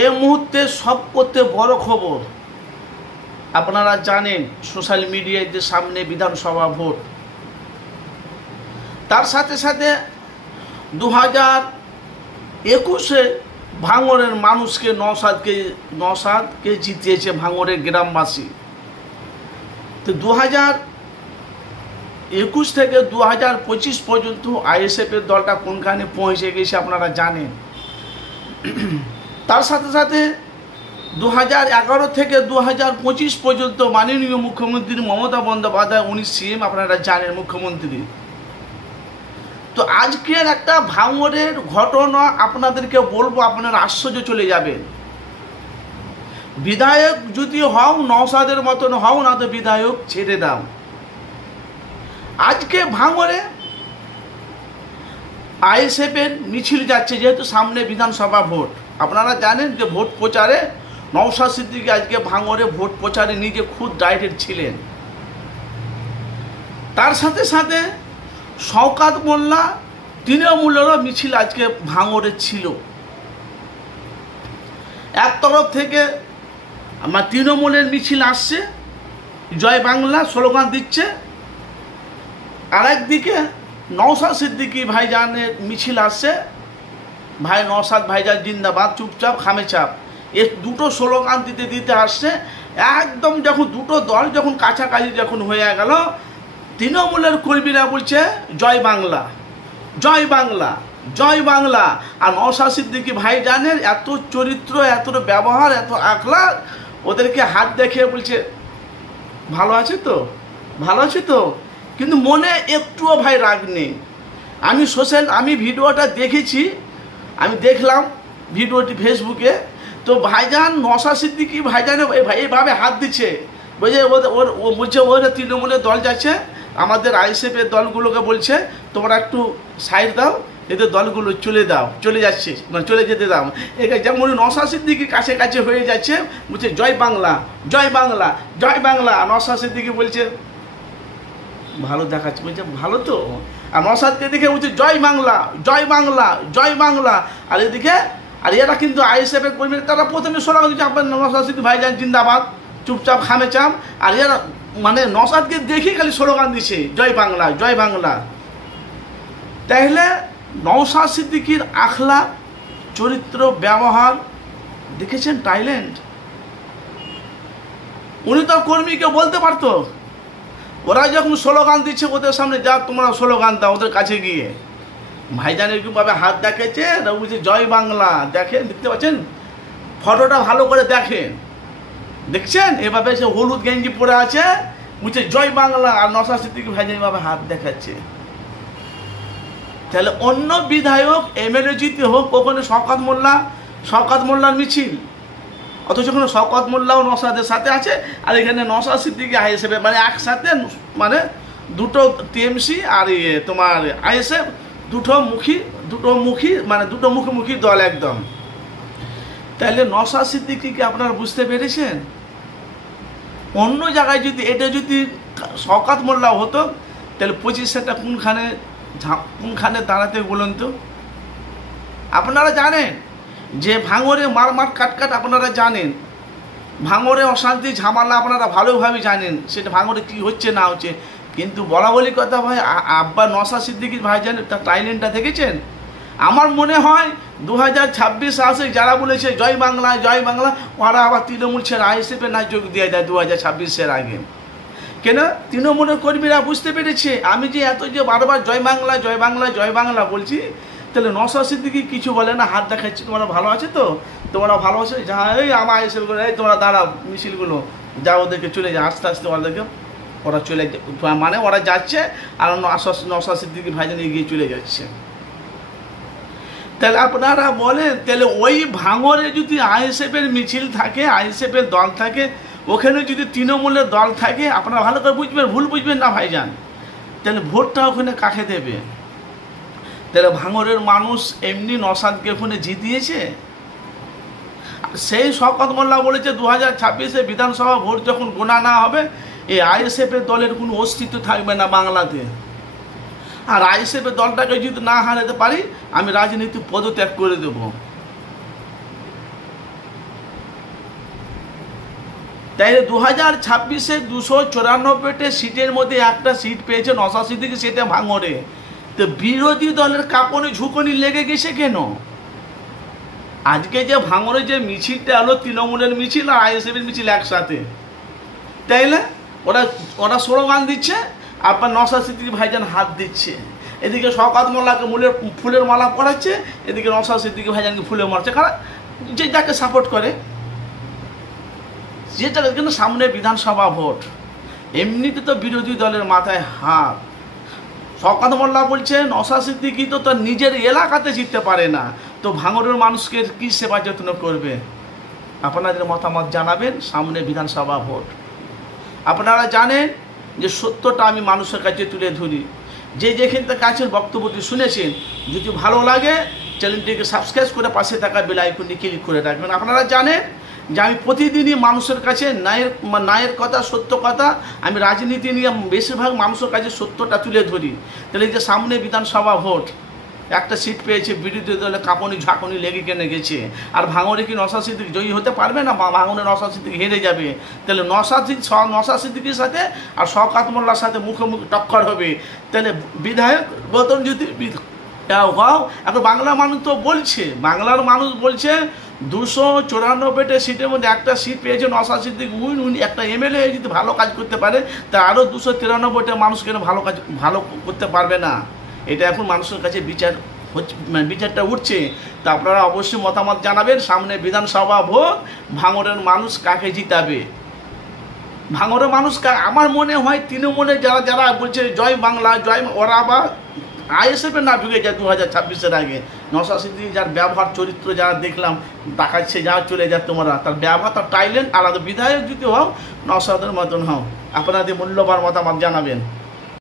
এই মুহূর্তে সব করতে বড় খবর, আপনারা জানেন সোশ্যাল মিডিয়ায় যে সামনে বিধানসভা ভোট, তার সাথে সাথে 2021-এ ভাঙড়ের মানুষকে নওশাদকে জিতিয়েছে ভাঙড়ের গ্রামবাসী। তো 2021 থেকে 2025 পর্যন্ত আইএসএফের দলটা কোনখানে পৌঁছে গেছে আপনারা জানেন। তার সাথে সাথে 2011 থেকে 2025 পর্যন্ত মাননীয় মুখ্যমন্ত্রী মমতা বন্দ্যোপাধ্যায়, উনি সিএম, আপনারা জানেন মুখ্যমন্ত্রী। তো আজকের একটা ভাঙড়ের ঘটনা আপনাদেরকে বলবো, আপনারা আশ্চর্য চলে যাবেন। বিধায়ক যদি হও নওশাদের মতন হও, না তো বিধায়ক ছেড়ে দাও। আজকে ভাঙড়ে আইএসএফের মিছিল যাচ্ছে, যেহেতু সামনে বিধানসভা ভোট। আপনারা জানেন যে ভোট প্রচারে নওশাদ সিদ্দিকী আজকে ভাঙড়ে ভোট প্রচারে নিজে খুদ ডাইরেক্ট ছিলেন। তার সাথে সাথে শওকত মোল্লা তৃণমূলেরও মিছিল আজকে ভাঙড়ে ছিল। এক তরফ থেকে আমার তৃণমূলের মিছিল আসছে, জয় বাংলা স্লোগান দিচ্ছে, আর একদিকে নওশাদ সিদ্দিকী ভাইজানের মিছিল আসছে, ভাই নওশাদ ভাইজান জিন্দাবাদ, চুপচাপ খামেচাপ। এর দুটো স্লোগান দিতে দিতে আসছে। একদম যখন দুটো দল যখন কাছাকাছি যখন হয়ে গেল, তৃণমূলের কর্মীরা বলছে জয় বাংলা, জয় বাংলা, জয় বাংলা। আর নওশাদ সিদ্দিকী ভাইজানের এত চরিত্র, এত ব্যবহার, এত আখলাক, ওদেরকে হাত দেখিয়ে বলছে ভালো আছে তো, ভালো আছে তো, কিন্তু মনে একটুও ভাই রাগ নেই। আমি ভিডিওটা দেখেছি, আমি দেখলাম ভিডিওটি ফেসবুকে। তো ভাইজান নওশাদ সিদ্দিকী ভাইজানে এইভাবে হাত দিচ্ছে, বলছে বলছে ওরা তৃণমূলের দল যাচ্ছে, আমাদের আইএসএফের দলগুলোকে বলছে তোমরা একটু সাইড দাও, এদের দলগুলো চলে যাচ্ছে, মানে চলে যেতে দাও। যেমন নওশাদ সিদ্দিকী কাছে কাছে হয়ে যাচ্ছে, বলছে জয় বাংলা, জয় বাংলা, জয় বাংলা। নওশাদ সিদ্দিকী বলছে ভালো দেখাচ্ছে, বলছে ভালো তো। আর নওশাদকে দেখে বলছে জয় বাংলা, জয় বাংলা, জয় বাংলা। আর এদিকে এরা কিন্তু আইএসএফের কর্মী, তারা প্রথমে স্লোগান দিচ্ছে আপনার নওশাদ সিদ্দিকী ভাইজান জিন্দাবাদ, চুপচাপ খামেচাম। আর এরা মানে নওশাদকে দেখে খালি স্লোগান দিচ্ছে জয় বাংলা, জয় বাংলা। তাহলে নওশাদ সিদ্দিকীর আখলাক, চরিত্র, ব্যবহার দেখেছেন টাইল্যান্ড। উনি তো কর্মীকে বলতে পারতো, ওরা যখন স্লোগান দিচ্ছে ওদের সামনে, যা তোমরা স্লোগান দাও ওদের কাছে গিয়ে। ভাইজান এরকমভাবে হাত দেখাচ্ছে, বলছে জয় বাংলা। দেখেন, দেখতে পাচ্ছেন ফটোটা, ভালো করে দেখেন, দেখছেন এভাবে সে হলুদ গেঞ্জি পরে আছে, বলছে জয় বাংলা। আর নওশাদ সিদ্দিকী ভাইজান এভাবে হাত দেখাচ্ছে। তাহলে অন্য বিধায়ক এমএলএ জিতে হোক, কখনো শওকত মোল্লার মিছিল, অথচ কোনো শওকত মোল্লাও নওশাদের সাথে আছে, আর এখানে নওশাদ সিদ্দিকী আইএসএফ, মানে একসাথে, মানে দুটো টিএমসি আর তোমার আইএসএফ, দুটো মুখী, মানে দুটো মুখোমুখি দল একদম। তাহলে নওশাদ সিদ্দিকীকে আপনারা বুঝতে পেরেছেন? অন্য জায়গায় যদি এটা যদি শওকত মোল্লা হতো, তাহলে 25-টা কোনখানে দাঁড়াতে বলুন তো। আপনারা জানেন যে ভাঙড়ে মারমার কাটকাট, আপনারা জানেন ভাঙড়ে অশান্তি ঝামেলা, আপনারা ভালোভাবে জানেন সেটা ভাঙড়ে কি হচ্ছে না হচ্ছে। কিন্তু বলা বলি কথা ভাই, আব্বা নওশাদ সিদ্দিকী ভাইজানের তার টাইল্যান্ডটা দেখেছেন? আমার মনে হয় 2026 আসে যারা বলেছে জয় বাংলা, জয় বাংলা, ওরা আবার তৃণমূল ছেড়ে আইএসএফে না যোগ দিয়ে দেয় 2026-এর আগে। কেন? তৃণমূলের কর্মীরা বুঝতে পেরেছে আমি যে এত যে বারবার জয় বাংলা, জয় বাংলা, জয় বাংলা বলছি, তাহলে নওশাদ সিদ্দিকী কিছু বলে না, হাত দেখাচ্ছে তোমরা ভালো আছে তো, তোমরা ভালো আছে, যা এই আমার আইএসএফগুলো, এই তোমরা দাঁড়াও মিছিলগুলো, যা ওদেরকে চলে যায়, আস্তে আস্তে ওরা চলে, মানে ওরা যাচ্ছে আর নওশাদ সিদ্দিকী ভাইজান এগিয়ে চলে যাচ্ছে। তাহলে আপনারা বলেন, তাহলে ওই ভাঙড়ে যদি আইএসএফের মিছিল থাকে, আইএসএফের দল থাকে, ওখানে যদি তৃণমূলের দল থাকে, আপনারা ভালো করে বুঝবেন, ভুল বুঝবেন না ভাইজান। তাহলে ভোটটা ওখানে কাকে দেবে? তাহলে ভাঙড়ের মানুষ এমনি নওশাদকে ওখানে জিতিয়েছে। সেই শওকত মোল্লা বলেছে 2026-এ বিধানসভা ভোট যখন গোনা না হবে, এই আইএসএফের দলের কোনো অস্তিত্ব থাকবে না বাংলাতে। আর আইএসএফের দলটাকে যদি না হারাতে পারি, আমি রাজনীতি পদত্যাগ করে দেব। তাই 2026-এ 294টি সিটের মধ্যে একটা সিট পেয়েছে নওশাদ সিদ্দিকী, সেটা ভাঙড়ে। তো বিরোধী দলের কাঁপনি ঝুঁকনি লেগে গেছে কেন? আজকে যে ভাঙড়ে যে মিছিলটা হলো, তৃণমূলের মিছিল আর আইএসএফের মিছিল একসাথে, তাই না? ওরা স্লোগান দিচ্ছে, আপনার নওশাদ সিদ্দিকী ভাইজান হাত দিচ্ছে, এদিকে শওকত মোল্লাকে ফুলের মালা পরাচ্ছে, এদিকে নওশাদ সিদ্দিকী ভাইজানকে ফুলের মারছে। কারণ যে যাকে সাপোর্ট করে, যেটা কিন্তু সামনে বিধানসভা ভোট, এমনিতে তো বিরোধী দলের মাথায় হাত। শওকত মোল্লা বলছে নওশাদ সিদ্দিকী তো তার নিজের এলাকাতে জিততে পারে না, তো ভাঙড়ের মানুষকে কি সেবা যত্ন করবে? আপনাদের মতামত জানাবেন। সামনে বিধানসভা ভোট, আপনারা জানেন যে সত্যটা আমি মানুষের কাছে তুলে ধরি। যে যেখানটা কাছের বক্তব্যটি শুনেছেন, যদি ভালো লাগে চ্যানেলটিকে সাবস্ক্রাইব করে পাশে থাকা বেল আইকনটি ক্লিক করে রাখবেন। আপনারা জানেন যে আমি প্রতিদিনই মানুষের কাছে ন্যায়ের কথা, সত্য কথা, আমি রাজনীতি নিয়ে বেশিরভাগ মানুষের কাছে সত্যটা তুলে ধরি। তাহলে যে সামনে বিধানসভা ভোট, একটা সিট পেয়েছে, বিরোধী দলে কাঁপনি ঝাঁকুনি লেগে কেনে গেছে। আর ভাঙড়ে কি নওশাদ সিদ্দিকী জয়ী হতে পারবে না? ভাঙড়ে নওশাদ সিদ্দিকী হেরে যাবে। তাহলে নওশাদ সিদ্দিকীর সাথে আর শওকত মোল্লার সাথে মুখোমুখি টক্কর হবে। তাহলে বিধায়ক গৌতম জ্যোতি হও। এখন বাংলার মানুষ তো বলছে, বাংলার মানুষ বলছে 294টি সিটের মধ্যে একটা সিট পেয়েছে নওশাদ সিদ্দিকী, উনি একটা এমএলএ যদি ভালো কাজ করতে পারে, তা আরও 293টা মানুষ কেন ভালো করতে পারবে না? এটা এখন মানুষের কাছে বিচারটা উঠছে। তা আপনারা অবশ্যই মতামত জানাবেন। সামনে বিধানসভা ভোট, ভাঙড়ের মানুষ কাকে জিতাবে? ভাঙড়ের মানুষ আমার মনে হয় তৃণমূলে যারা বলছে জয় বাংলা, ওরা আবার আইএসএফে না ঢুকে যায় 2026-এর আগে। নওশাদ সিদ্দিকী যার ব্যবহার চরিত্র যারা দেখলাম, দেখাচ্ছে যা চলে যায় তোমরা, তার ব্যবহার, তার টাইলেন্ট আলাদা। বিধায়ক যদি হও, নওশাদের মতন হও। আপনাদের মূল্যবান মতামত জানাবেন।